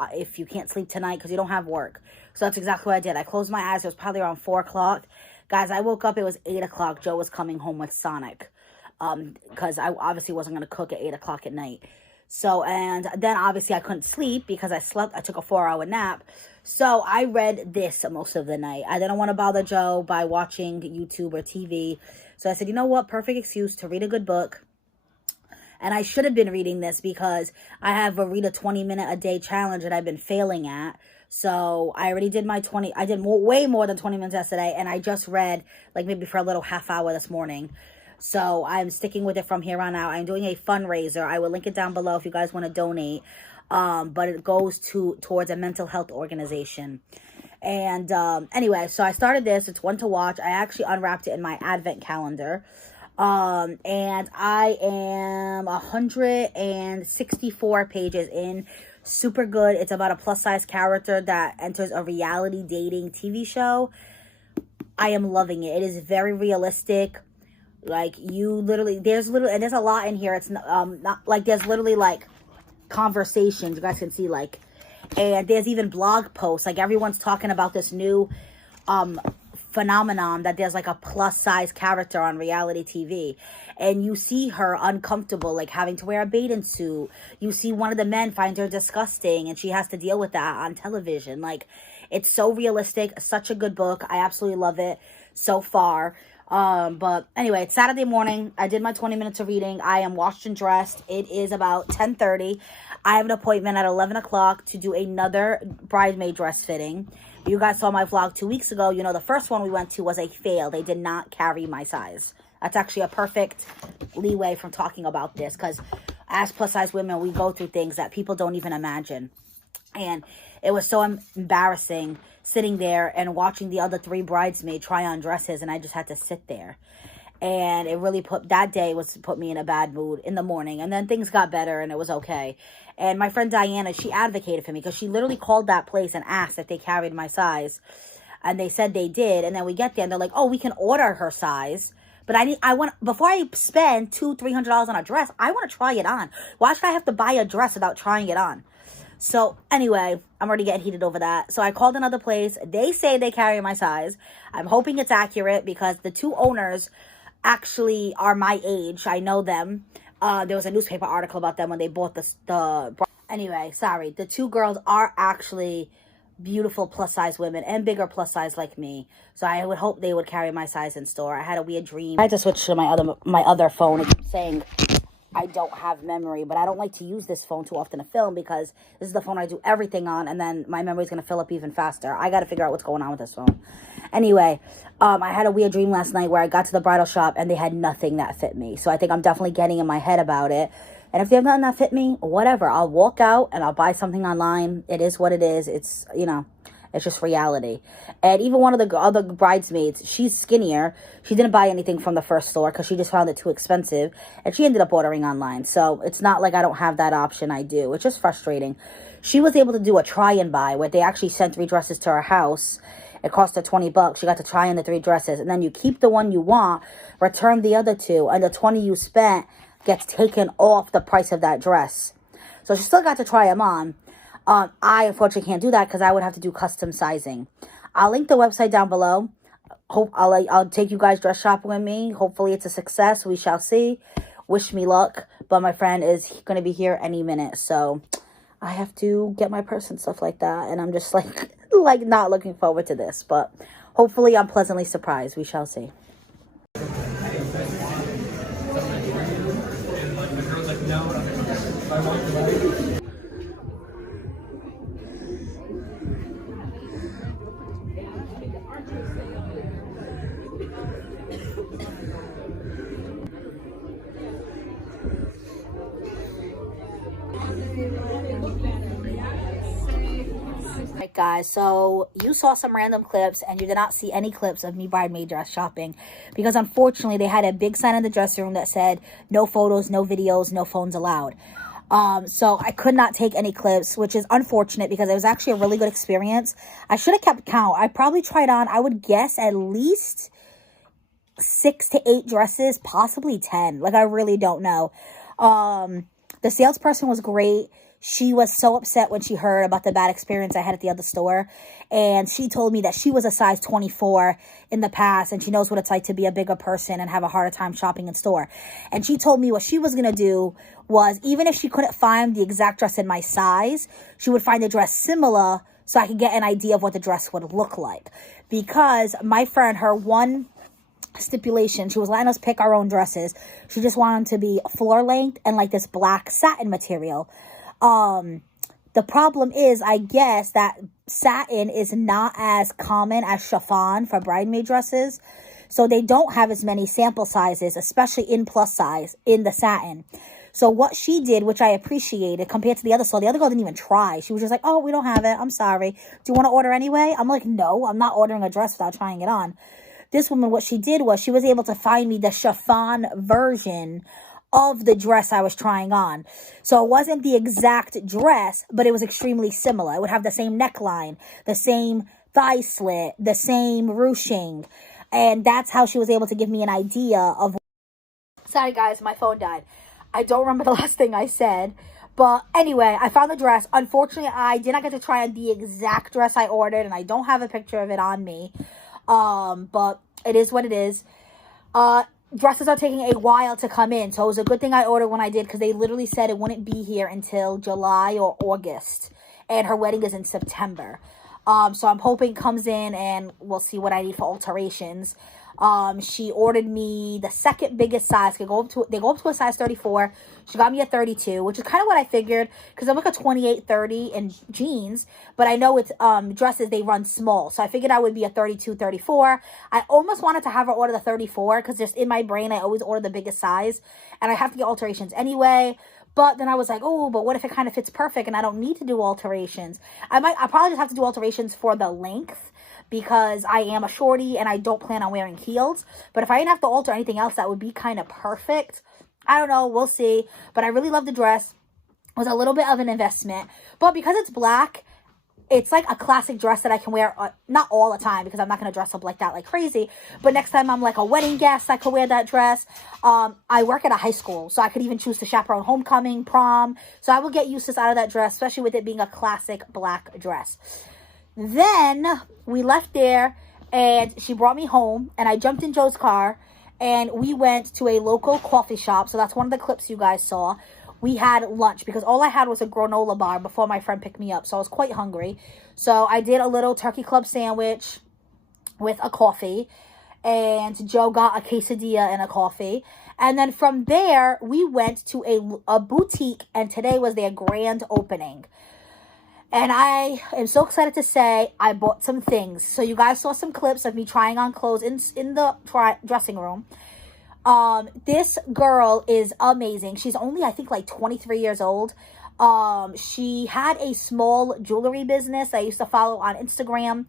can't sleep tonight because you don't have work. So that's exactly what I did. I closed my eyes. It was probably around 4 o'clock. Guys, I woke up, it was 8 o'clock. Joe was coming home with Sonic. Because I obviously wasn't going to cook at 8 o'clock at night. So, and then obviously I couldn't sleep because I took a 4-hour nap. So I read this most of the night. I didn't want to bother Joe by watching YouTube or TV. So I said, you know what? Perfect excuse to read a good book. And I should have been reading this because I have a read a 20-minute-a-day challenge that I've been failing at. So I already did my I did way more than 20 minutes yesterday. And I just read like maybe for a little half hour this morning. So I'm sticking with it from here on out. I'm doing a fundraiser. I will link it down below if you guys want to donate. But it goes towards a mental health organization. And anyway, so I started this. It's one to watch. I actually unwrapped it in my advent calendar. And I am 164 pages in. Super good. It's about a plus-size character that enters a reality dating TV show. I am loving it. It is very realistic. Like, you literally, there's a lot in here. It's not like, there's literally like conversations you guys can see, like, and there's even blog posts. Like, everyone's talking about this new phenomenon that there's like a plus size character on reality TV, and you see her uncomfortable, like having to wear a bathing suit. You see one of the men find her disgusting, and she has to deal with that on television. Like, it's so realistic. Such a good book. I absolutely love it so far. But anyway, it's Saturday morning. I did my 20 minutes of reading. I am washed and dressed. It is about 10:30. I have an appointment at 11 o'clock to do another bridesmaid dress fitting. You guys saw my vlog 2 weeks ago. You know, the first one we went to was a fail. They did not carry my size. That's actually a perfect leeway from talking about this, because as plus size women, we go through things that people don't even imagine. And it was so embarrassing sitting there and watching the other 3 bridesmaids try on dresses, and I just had to sit there. And it really put me in a bad mood in the morning. And then things got better and it was okay. And my friend Diana, she advocated for me, because she literally called that place and asked if they carried my size. And they said they did. And then we get there and they're like, oh, we can order her size. But before I spend $200-$300 on a dress, I want to try it on. Why should I have to buy a dress without trying it on? So anyway, I'm already getting heated over that. So I called another place. They say they carry my size. I'm hoping it's accurate, because the 2 owners actually are my age. I know them. There was a newspaper article about them when they bought anyway, sorry. The 2 girls are actually beautiful plus size women, and bigger plus size like me. So I would hope they would carry my size in store. I had a weird dream. I had to switch to my other phone. It keeps saying I don't have memory, but I don't like to use this phone too often to film, because this is the phone I do everything on, and then my memory is going to fill up even faster. I got to figure out what's going on with this phone. Anyway, I had a weird dream last night where I got to the bridal shop and they had nothing that fit me. So I think I'm definitely getting in my head about it. And if they have nothing that fit me, whatever, I'll walk out and I'll buy something online. It is what it is. It's, you know, it's just reality. And even one of the other bridesmaids, she's skinnier. She didn't buy anything from the first store because she just found it too expensive. And she ended up ordering online. So it's not like I don't have that option. I do. It's just frustrating. She was able to do a try and buy where they actually sent 3 dresses to her house. It cost her $20. She got to try on the 3 dresses. And then you keep the one you want, return the other 2. And the $20 you spent gets taken off the price of that dress. So she still got to try them on. I unfortunately can't do that because I would have to do custom sizing. I'll link the website down below. I'll take you guys dress shopping with me. Hopefully it's a success. We shall see. Wish me luck. But my friend is going to be here any minute. So I have to get my purse and stuff like that. And I'm just like not looking forward to this. But hopefully I'm pleasantly surprised. We shall see. Alright guys, so you saw some random clips and you did not see any clips of me bridesmaid dress shopping, because unfortunately they had a big sign in the dressing room that said no photos, no videos, no phones allowed. So I could not take any clips, which is unfortunate because it was actually a really good experience. I should have kept count. I probably tried on, I would guess, at least 6 to 8 dresses, possibly 10. Like, I really don't know. The salesperson was great. She was so upset when she heard about the bad experience I had at the other store. And she told me that she was a size 24 in the past. And she knows what it's like to be a bigger person and have a harder time shopping in store. And she told me what she was going to do was, even if she couldn't find the exact dress in my size, she would find a dress similar so I could get an idea of what the dress would look like. Because my friend, her one stipulation, she was letting us pick our own dresses. She just wanted them to be floor length and like this black satin material. The problem is, I guess, that satin is not as common as chiffon for bridesmaid dresses. So they don't have as many sample sizes, especially in plus size, in the satin. So what she did, which I appreciated compared to the other store, the other girl didn't even try. She was just like, oh, we don't have it. I'm sorry. Do you want to order anyway? I'm like, no, I'm not ordering a dress without trying it on. This woman, what she did was she was able to find me the chiffon version of the dress I was trying on. So it wasn't the exact dress, but it was extremely similar. It would have the same neckline, the same thigh slit, the same ruching. And that's how she was able to give me an idea of... Sorry, guys, my phone died. I don't remember the last thing I said. But anyway, I found the dress. Unfortunately, I did not get to try on the exact dress I ordered, and I don't have a picture of it on me. But it is what it is. Dresses are taking a while to come in, so it was a good thing I ordered when I did, because they literally said it wouldn't be here until July or August, and her wedding is in September. So I'm hoping it comes in, and we'll see what I need for alterations. She ordered me the second biggest size. They go up to a size 34. She got me a 32, which is kind of what I figured, because I'm like a 28, 30 in jeans, but I know it's dresses, they run small, so I figured I would be a 32, 34. I almost wanted to have her order the 34, because just in my brain, I always order the biggest size, and I have to get alterations anyway. But then I was like, oh, but what if it kind of fits perfect and I don't need to do alterations? I probably just have to do alterations for the length, because I am a shorty and I don't plan on wearing heels. But if I didn't have to alter anything else, that would be kind of perfect. I don't know. We'll see. But I really love the dress. It was a little bit of an investment. But because it's black, it's like a classic dress that I can wear, not all the time, because I'm not going to dress up like that like crazy. But next time I'm like a wedding guest, I could wear that dress. I work at a high school, so I could even choose to chaperone homecoming, prom. So I will get uses out of that dress, especially with it being a classic black dress. Then we left there, and she brought me home, and I jumped in Joe's car, and we went to a local coffee shop. So that's one of the clips you guys saw. We had lunch, because all I had was a granola bar before my friend picked me up, so I was quite hungry. So I did a little turkey club sandwich with a coffee, and Joe got a quesadilla and a coffee. And then from there, we went to a boutique, and today was their grand opening. And I am so excited to say I bought some things. So you guys saw some clips of me trying on clothes in the dressing room. This girl is amazing. She's only, I think, like 23 years old. She had a small jewelry business I used to follow on Instagram.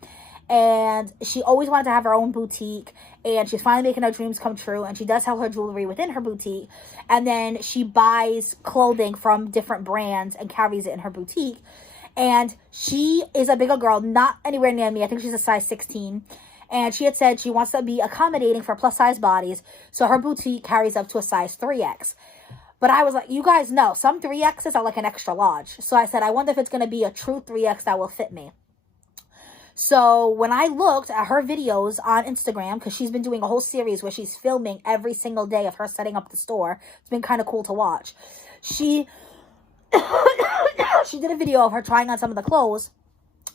And she always wanted to have her own boutique. And she's finally making her dreams come true. And she does sell her jewelry within her boutique. And then she buys clothing from different brands and carries it in her boutique. And she is a bigger girl, not anywhere near me. I think she's a size 16. And she had said she wants to be accommodating for plus size bodies. So her boutique carries up to a size 3X. But I was like, you guys know, some 3Xs are like an extra large. So I said, I wonder if it's going to be a true 3X that will fit me. So when I looked at her videos on Instagram, because she's been doing a whole series where she's filming every single day of her setting up the store. It's been kind of cool to watch. She did a video of her trying on some of the clothes.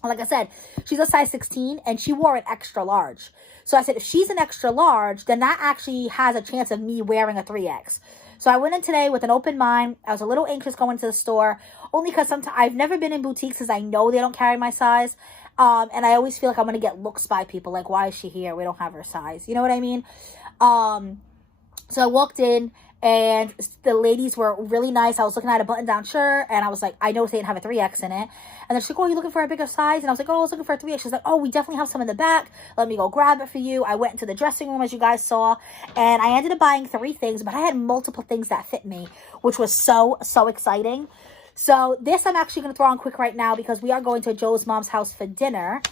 Like I said, she's a size 16 and she wore an extra large. So I said, if she's an extra large, then that actually has a chance of me wearing a 3X. So I went in today with an open mind. I was a little anxious going to the store, only because sometimes I've never been in boutiques because I know they don't carry my size. And I always feel like I'm going to get looks by people. Like, why is she here? We don't have her size. You know what I mean? So I walked in. And the ladies were really nice. I was looking at a button-down shirt, and I was like, I noticed they didn't have a 3X in it. And then she's like, oh, are you looking for a bigger size? And I was like, oh, I was looking for a 3X. She's like, oh, we definitely have some in the back. Let me go grab it for you. I went into the dressing room, as you guys saw, and I ended up buying 3 things, but I had multiple things that fit me, which was so, so exciting. So this I'm actually going to throw on quick right now, because we are going to Joe's mom's house for dinner,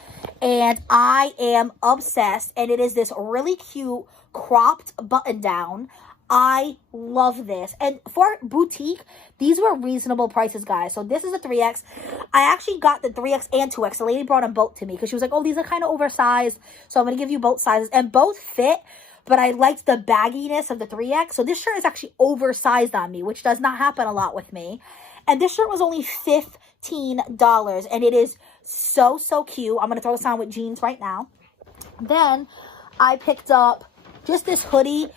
and I am obsessed, and it is this really cute cropped button-down. I love this. And for boutique, these were reasonable prices, guys. So this is a 3X. I actually got the 3X and 2X. The lady brought them both to me because she was like, oh, these are kind of oversized. So I'm going to give you both sizes. And both fit, but I liked the bagginess of the 3X. So this shirt is actually oversized on me, which does not happen a lot with me. And this shirt was only $15. And it is so, so cute. I'm going to throw this on with jeans right now. Then I picked up just this hoodie.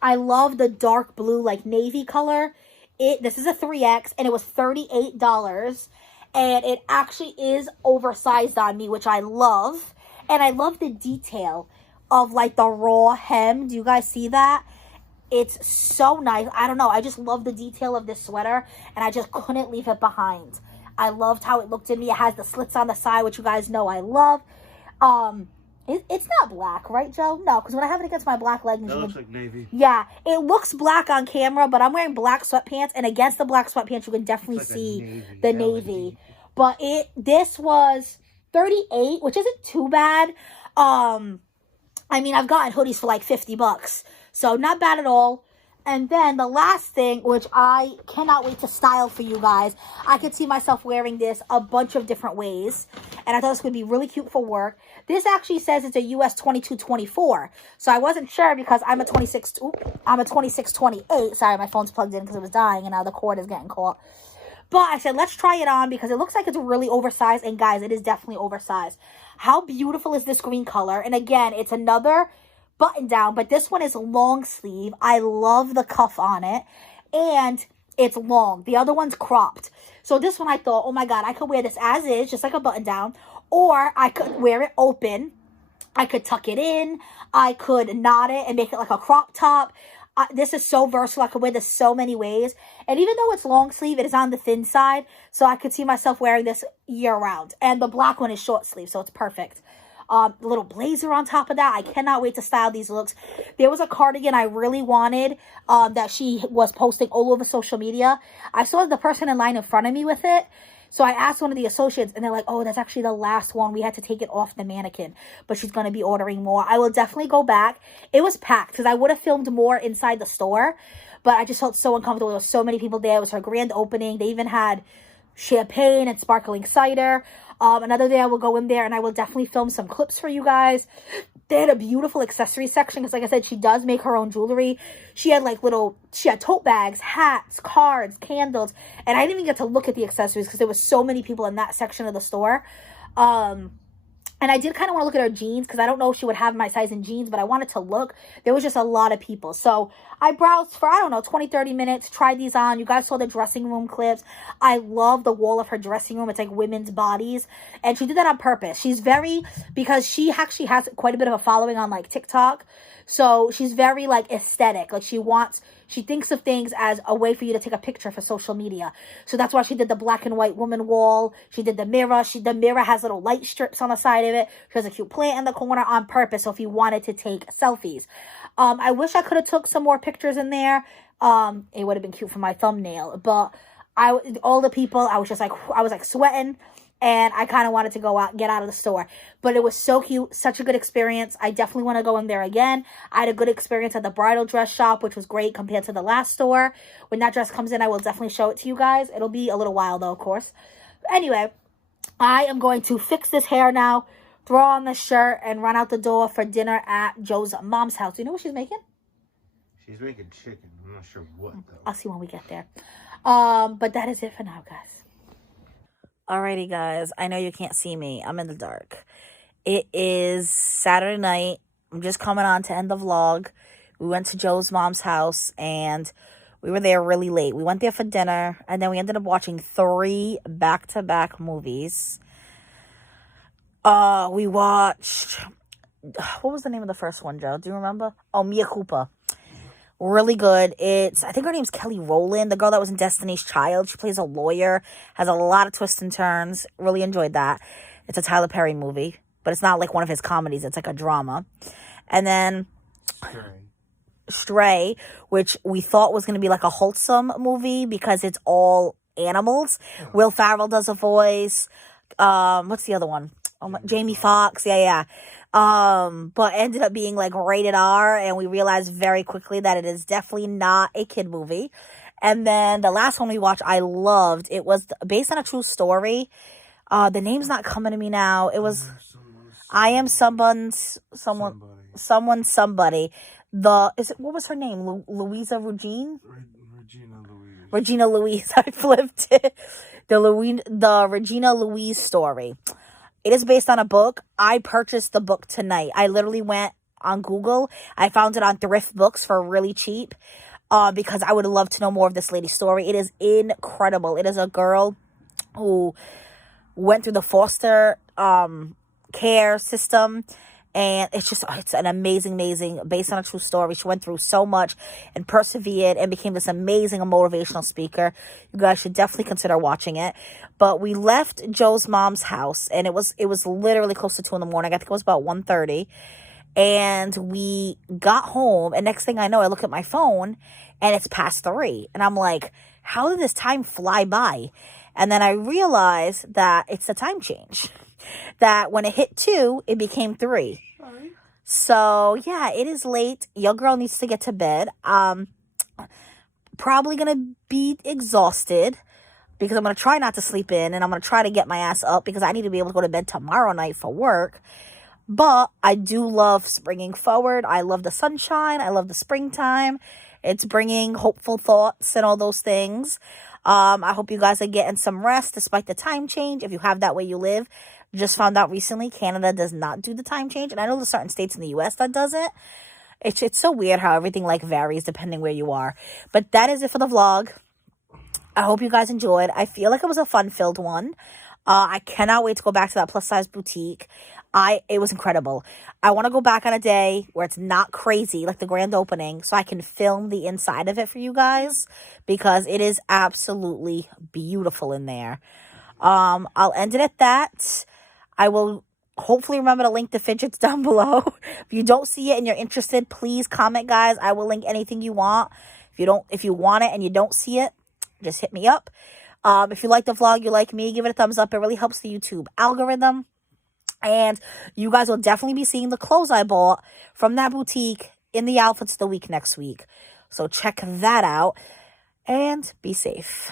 I love the dark blue, like navy color. This is a 3X, and it was $38. And it actually is oversized on me, which I love. And I love the detail of like the raw hem. Do you guys see that? It's so nice. I don't know. I just love the detail of this sweater, and I just couldn't leave it behind. I loved how it looked in me. It has the slits on the side, which you guys know I love. It's not black, right, Joe? No, because when I have it against my black leggings... That looks like navy. Yeah, it looks black on camera, but I'm wearing black sweatpants, and against the black sweatpants, you can definitely see the navy. But this was $38, which isn't too bad. I mean, I've gotten hoodies for like $50, so not bad at all. And then the last thing, which I cannot wait to style for you guys, I could see myself wearing this a bunch of different ways, and I thought this would be really cute for work. This actually says it's a US 22-24, so I wasn't sure because I'm a 26-28. Sorry, my phone's plugged in because it was dying, and now the cord is getting caught. But I said, let's try it on because it looks like it's really oversized, and guys, it is definitely oversized. How beautiful is this green color? And again, it's another button down, but this one is long sleeve. I love the cuff on it, and it's long. The other one's cropped. So this one I thought, oh my god, I could wear this as is, just like a button down, or I could wear it open. I could tuck it in. I could knot it and make it like a crop top. This is so versatile. I could wear this so many ways. And even though it's long sleeve, it is on the thin side, so I could see myself wearing this year round. And the black one is short sleeve, so it's perfect. Little blazer on top of that. I cannot wait to style these looks. There was a cardigan I really wanted that she was posting all over social media. I saw the person in line in front of me with it. So I asked one of the associates, and they're like, oh, that's actually the last one. We had to take it off the mannequin, but she's going to be ordering more. I will definitely go back. It was packed because I would have filmed more inside the store, but I just felt so uncomfortable. There was so many people there. It was her grand opening. They even had champagne and sparkling cider. Another day I will go in there and I will definitely film some clips for you guys. They had a beautiful accessory section because, like I said, she does make her own jewelry. She had she had tote bags, hats, cards, candles, and I didn't even get to look at the accessories because there was so many people in that section of the store. And I did kind of want to look at her jeans because I don't know if she would have my size in jeans, but I wanted to look. There was just a lot of people. So I browsed for, I don't know, 20, 30 minutes, tried these on. You guys saw the dressing room clips. I love the wall of her dressing room. It's like women's bodies. And she did that on purpose. She's because she actually has quite a bit of a following on like TikTok. So she's very like aesthetic. Like she thinks of things as a way for you to take a picture for social media. So that's why she did the black and white woman wall. She did the mirror. The mirror has little light strips on the side of it. She has a cute plant in the corner on purpose. So if you wanted to take selfies. I wish I could have took some more pictures in there. It would have been cute for my thumbnail. But all the people, I was like sweating. And I kind of wanted to go out, get out of the store. But it was so cute. Such a good experience. I definitely want to go in there again. I had a good experience at the bridal dress shop, which was great compared to the last store. When that dress comes in, I will definitely show it to you guys. It'll be a little while, though, of course. Anyway, I am going to fix this hair now, throw on the shirt, and run out the door for dinner at Joe's mom's house. Do you know what she's making? She's making chicken. I'm not sure what, though. I'll see when we get there. But that is it for now, guys. Alrighty, guys. I know you can't see me. I'm in the dark. It is Saturday night. I'm just coming on to end the vlog. We went to Joe's mom's house, and we were there really late. We went there for dinner, and then we ended up watching 3 back-to-back movies. We watched... What was the name of the first one, Joe? Do you remember? Oh, Mia Cooper. Really good. I think her name's Kelly Rowland, the girl that was in Destiny's Child. She plays a lawyer, has a lot of twists and turns. Really enjoyed that. It's a Tyler Perry movie, but it's not like one of his comedies. It's like a drama. And then Stray, which we thought was going to be like a wholesome movie because it's all animals. Oh. Will Ferrell does a voice. What's the other one? Jamie Foxx. Yeah. But ended up being like rated R, and we realized very quickly that it is definitely not a kid movie. And then the last one we watched, I loved. It was based on a true story. The name's not coming to me now. It was I Am Somebody. What was her name? Louisa Regine? Regina Louise. I flipped it. The Regina Louise story. It is based on a book. I purchased the book tonight. I literally went on Google. I found it on Thrift Books for really cheap because I would love to know more of this lady's story. It is incredible. It is a girl who went through the foster care system. And it's an amazing, based on a true story. She went through so much and persevered and became this amazing motivational speaker. You guys should definitely consider watching it. But we left Joe's mom's house, and it was literally close to 2 in the morning. I think it was about 1:30. And we got home, and next thing I know, I look at my phone, and it's past 3. And I'm like, how did this time fly by? And then I realized that it's the time change. that when it hit 2, it became 3. Sorry. So yeah, it is late. Your girl needs to get to bed. Probably gonna be exhausted because I'm gonna try not to sleep in, and I'm gonna try to get my ass up because I need to be able to go to bed tomorrow night for work. But I do love springing forward. I love the sunshine. I love the springtime. It's bringing hopeful thoughts and all those things. I hope you guys are getting some rest despite the time change. If you have that where you live, just found out recently Canada does not do the time change, and I know there's certain states in the US that does it. It's so weird how everything like varies depending where you are. But that is it for the vlog. I hope you guys enjoyed. I feel like it was a fun-filled one. I cannot wait to go back to that plus-size boutique. It was incredible. I want to go back on a day where it's not crazy, like the grand opening, so I can film the inside of it for you guys, because it is absolutely beautiful in there. I'll end it at that. I will hopefully remember to link the fidgets down below. If you don't see it and you're interested, please comment, guys. I will link anything you want. If you want it and you don't see it, just hit me up. If you like the vlog, you like me, give it a thumbs up. It really helps the YouTube algorithm. And you guys will definitely be seeing the clothes I bought from that boutique in the outfits of the week next week. So check that out and be safe.